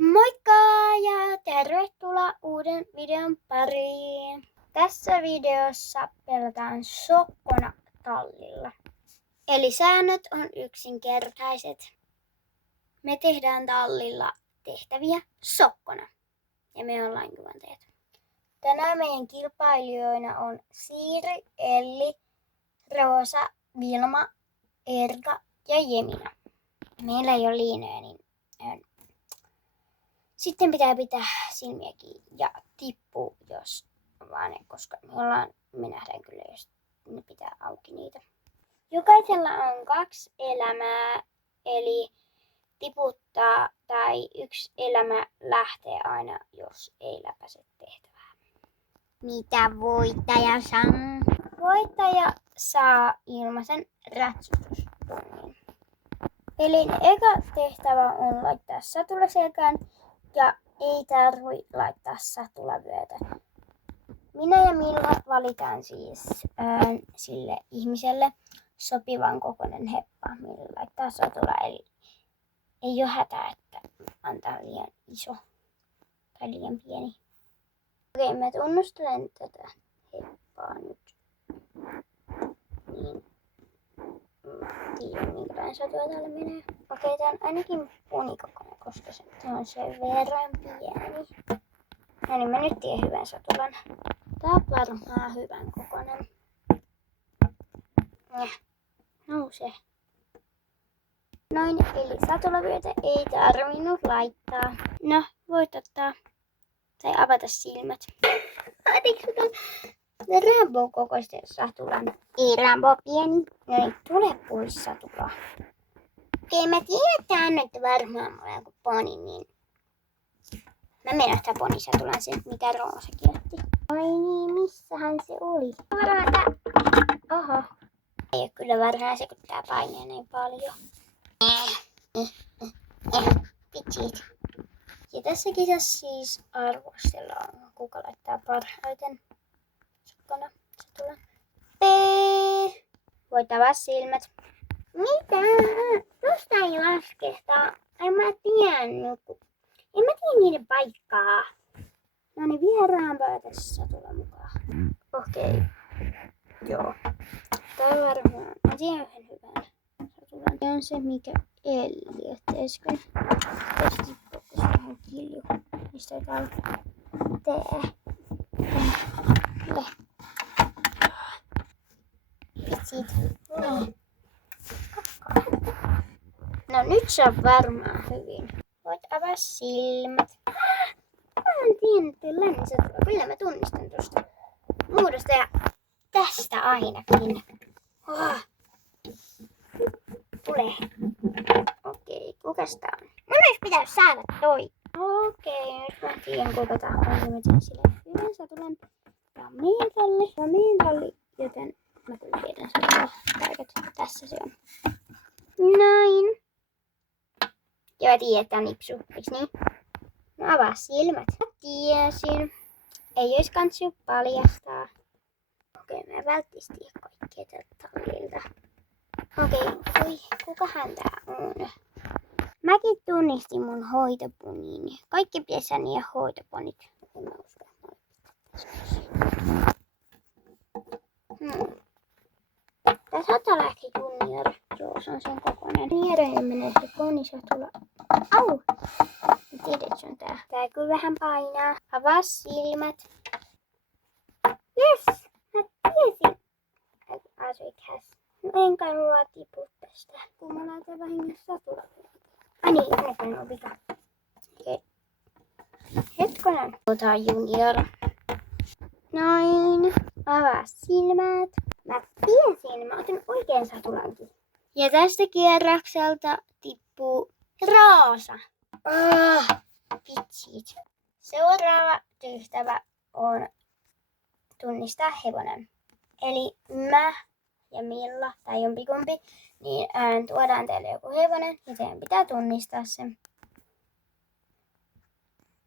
Moikka ja tervetuloa uuden videon pariin. Tässä videossa pelataan sokkona tallilla. Eli säännöt on yksinkertaiset. Me tehdään tallilla tehtäviä sokkona. Ja me ollaan kuvantajat. Tänään meidän kilpailijoina on Siiri, Elli, Roosa, Vilma, Erka ja Jemina. Meillä ei ole liinoja, niin sitten pitää pitää silmiä kiinni ja tippuu, jos vaan, koska me nähdään kyllä, jos ne pitää auki niitä. Jokaisella on 2 elämää, eli tiputtaa tai 1 elämä lähtee aina, jos ei läpäise tehtävää. Mitä voittaja saa? Voittaja saa ilmaisen rätsytystunnin. Eli eka tehtävä on laittaa satula selkään ja ei tarvitse laittaa satulavyötä. Minä ja Milla valitaan siis sille ihmiselle sopivan kokoinen heppa, millä laittaa satula. Eli ei ole hätää, että antaa liian iso tai liian pieni. Okei, mä tunnustelen tätä heppaa nyt. Niin. Tiedän, minkälainen satula täällä menee. Okei, tää on ainakin punikokoinen, koska se on sen verran pieni. No niin, mä nyt tiedän hyvän satulan. Tää on varmaan hyvän kokoinen. Nousee. Noin, eli satulavyötä ei tarvinnut laittaa. No, voit ottaa tai avata silmät. Otinko Rambo kokoisten satulan? Ei Rambo pieni. No niin, tule pois satula. Okei, mä tiedän, että tää on nyt varmaan mulla joku poni, niin mä menen ottaa ponisatulan sen, mitä Roosa kirjoitti. Ai niin, missähän se oli? Varata. Oho. Ei oo kyllä varmaan se, kun tää painaa näin paljon. Pitsit. Ja tässä kisassa siis arvostellaan, kuka laittaa parhaiten sokkona satulan. P. Voit avaa silmät. Mitä? Tuosta ei lasketa. Ai mä tiennyt. En mä tiedä niiden paikkaa. No niin, vieraampaa tässä satulan mukaan. Okei. Joo. Tää on varmaan. Mä tiedän yhden hyvän satulan. Tämä on se, mikä Elli otti äsken. Tästä tippuu, kun se on vähän kilju. Mistä ei täällä tee. Le. Vitsit. Le. No nyt se on varmaan hyvin. Voit avaa silmät. Mä en tiennyt, että lännisatula. Kyllä mä tunnistan tuosta muodosta ja tästä ainakin. Oh. Tule. Okei, kukas tää on? Mun olisi pitänyt saada toi. Okei, nyt mä tiedän kuka tää on. Mä teen sille hyvän satulan. Tää on meidän talli, joten mä kyllä tiedän satula paikat. Tässä se on. Noin. Ja mä tiedän, että on nipsu, eiks niin? No avaa silmät. Mä tiesin. Ei ois kansi paljastaa. Okei, mä välttis tiedä kaikkea tältä tallilta. Okei, kukahan tää on? Mäkin tunnistin mun hoitopunini. Kaikki pitäisi niiden hoitoponit. En mä usko. Tää saattaa lähteä junior. Roosa on sen kokoinen. Viereen menee se ponisatula. Au! Mä tiedän, että se on tää. Tää kyllä vähän painaa. Avaa silmät. Yes! Mä tiesin. Asuikäs. No en kai mulla tipu tästä. Kun mä laitan vahingossa satula. Ai niin, nyt on vika. Okei. Hetkonen. Otetaan junior. Noin. Avaa silmät. Mä tiesin, mä otin oikein satulankin. Ja tästä kierrokselta tippuu Roosa. Vitsit. Seuraava tehtävä on tunnistaa hevonen. Eli mä ja Milla tai jompikumpi, niin tuodaan teille joku hevonen ja teidän pitää tunnistaa sen.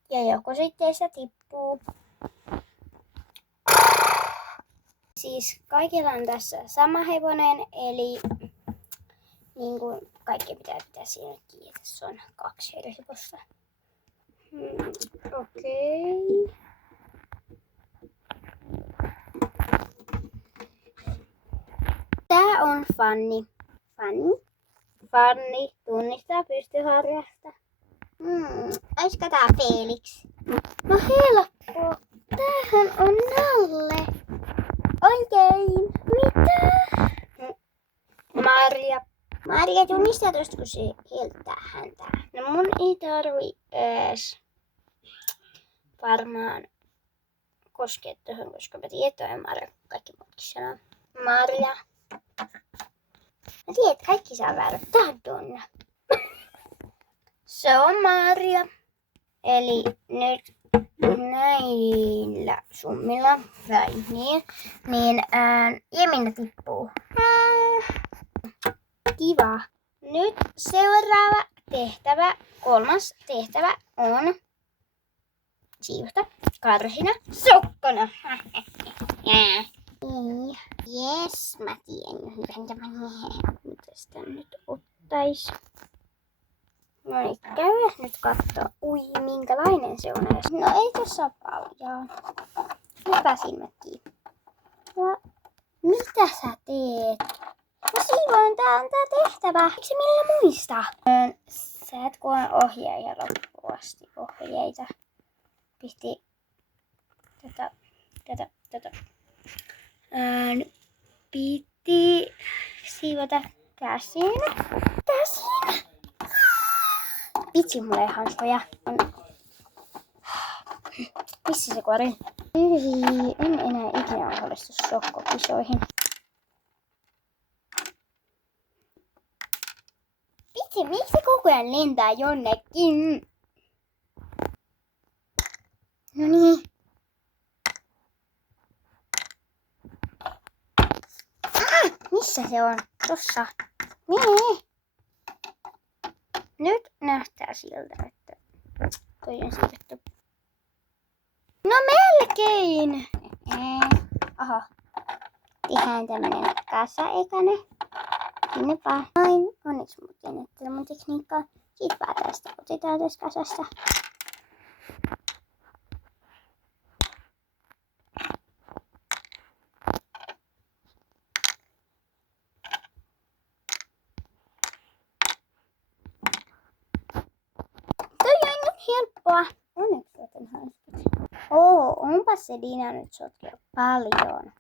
Ja joku sitten se tippuu. Siis kaikilla on tässä sama hevonen, eli niin kuin kaikki pitää siinä kiinni. Tässä on 2 eri hevosta. Okei. Tää on Fanni. Fanni tunnistaa pystyharjasta. Oisko tää Felix? No helppo. Tämähän on Nalle. Oikein. Mitä? Maria tunnistaa tosta, kun se heltää häntä. No mun ei tarvi ees varmaan koskea tuohon, koska mä tiedän Maria kaikki muutkin sanoo. Maria. Mä tiedän, että kaikki saa väärät. Tää on Donna. Se on Maria. Eli nyt näillä summilla tai niin Jemina tippuu. Kiva. Nyt seuraava tehtävä, kolmas tehtävä on siivota karhina sokkona. Jes, mä tiedän hyvän tämän. Mitäs tän nyt ottais? No niin, käydään nyt kattoo. Ui, minkälainen se on edes. No ei tässä ole paljon. Hyvä silmätkin. No, mitä sä teet? No siivoin, tää on tää tehtävä. Eikö se millä muista? Sä et kun on ohjeja loppuun asti ohjeita. Piti piti siivota käsin. Vitsi, mulla ei hanskoja. Missä se kuori? En enää ikinä osallistu sokkokisoihin. Vitsi, miksi se koko ajan lentää jonnekin? No niin. Missä se on? Tossa. Nee. Nyt näyttää siltä, että toi on siirretty. No melkein! Oho. Tehdään tämmönen kasa ekana. Sinne vaan. Noin. Onneksi mut ennättely mun tekniikkaa. Siitä vaan tästä otetaan tästä kasasta. Helppoa. Onneksi otan hanskat. Onpa se Dina nyt sotkea paljon.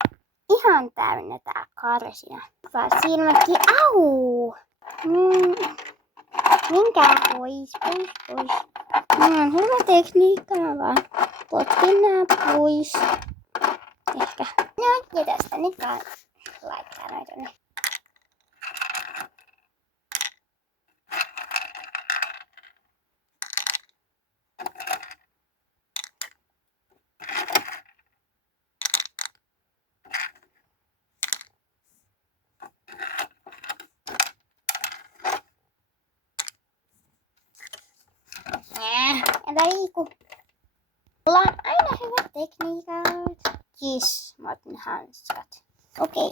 Ihan täynnä tää karsina. Vaan silmätkin. Au! Menkää pois. On hyvä tekniikka. Mä vaan potkin nää pois. Ehkä. No, ja tästä nyt vaan laittaa noin tonne. Entä liiku? Mulla on aina hyvät tekniikat. Yes, mä otin hanskat. Okei.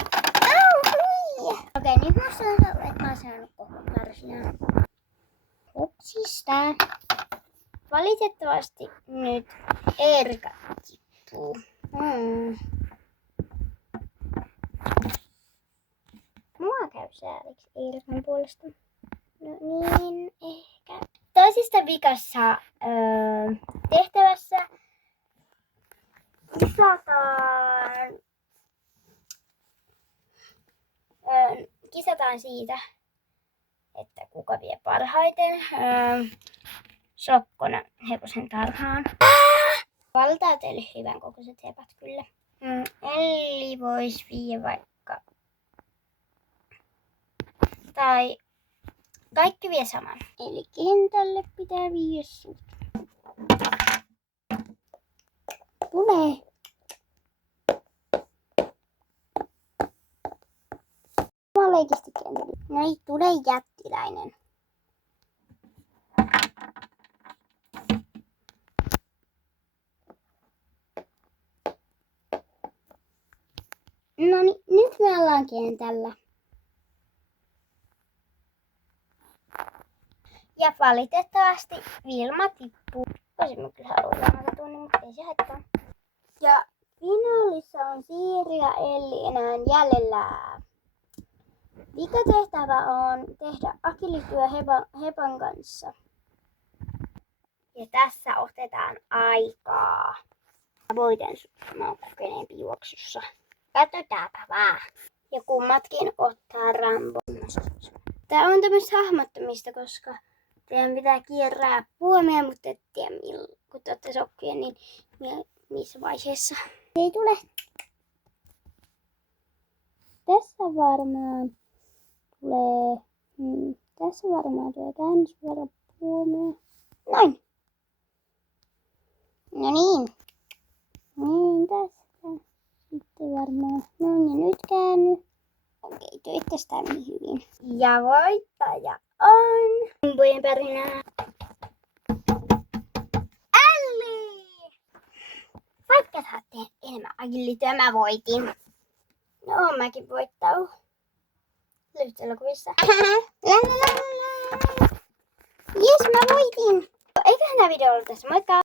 Okei, nyt mä sanon, että mä oon saanut koko karsinan. Hupsista. Valitettavasti nyt Erika tippuu. Mua käy sääliksi Erikan puolesta. No niin, ehkä. Toisesta vikassa tehtävässä kisataan siitä, että kuka vie parhaiten sokkona hevosen tarhaan. Valtaa teille hyvän kokoiset hepat kyllä. Eli vois viedä vaikka tai kaikki vie saman. Eli kentälle pitää viedä sut. Tule. Mä leikisti kentälle. No ei, tule jättiläinen. No niin, nyt me ollaan kentällä. Ja valitettavasti Vilma tippuu. Voisimme kyllä olla tunnin, mutta ei se haittaa. Ja finaalissa on Siiri ja Elli enää jäljellä. Vikatehtävä on tehdä akilityö Hepan kanssa. Ja tässä otetaan aikaa. Voitan mä kokeneempi juoksussa. Katsotaanpa vaan. Ja kummatkin ottaa Rambon. Tää on tämmöistä hahmottamista, koska teidän pitää kierrää puomia, mutta et tiedä kun te olette sokkia, niin missä vaiheessa. Ei tule. Tässä varmaan tulee. Tässä varmaan tulee käännösvuoro puomia. Noin. No niin. Niin tässä. Sitten varmaan. No niin, nyt käänny. Okei, tuitte sitä niin hyvin. Ja voittaja on Rumpujen pärinää. Elli! Vaikka saatte enemmän agilityä, mä voitin. No, mäkin voittanut. Lyhytelokuvissa. Jes, mä voitin! Eiköhän tää video ollut tässä. Moikka!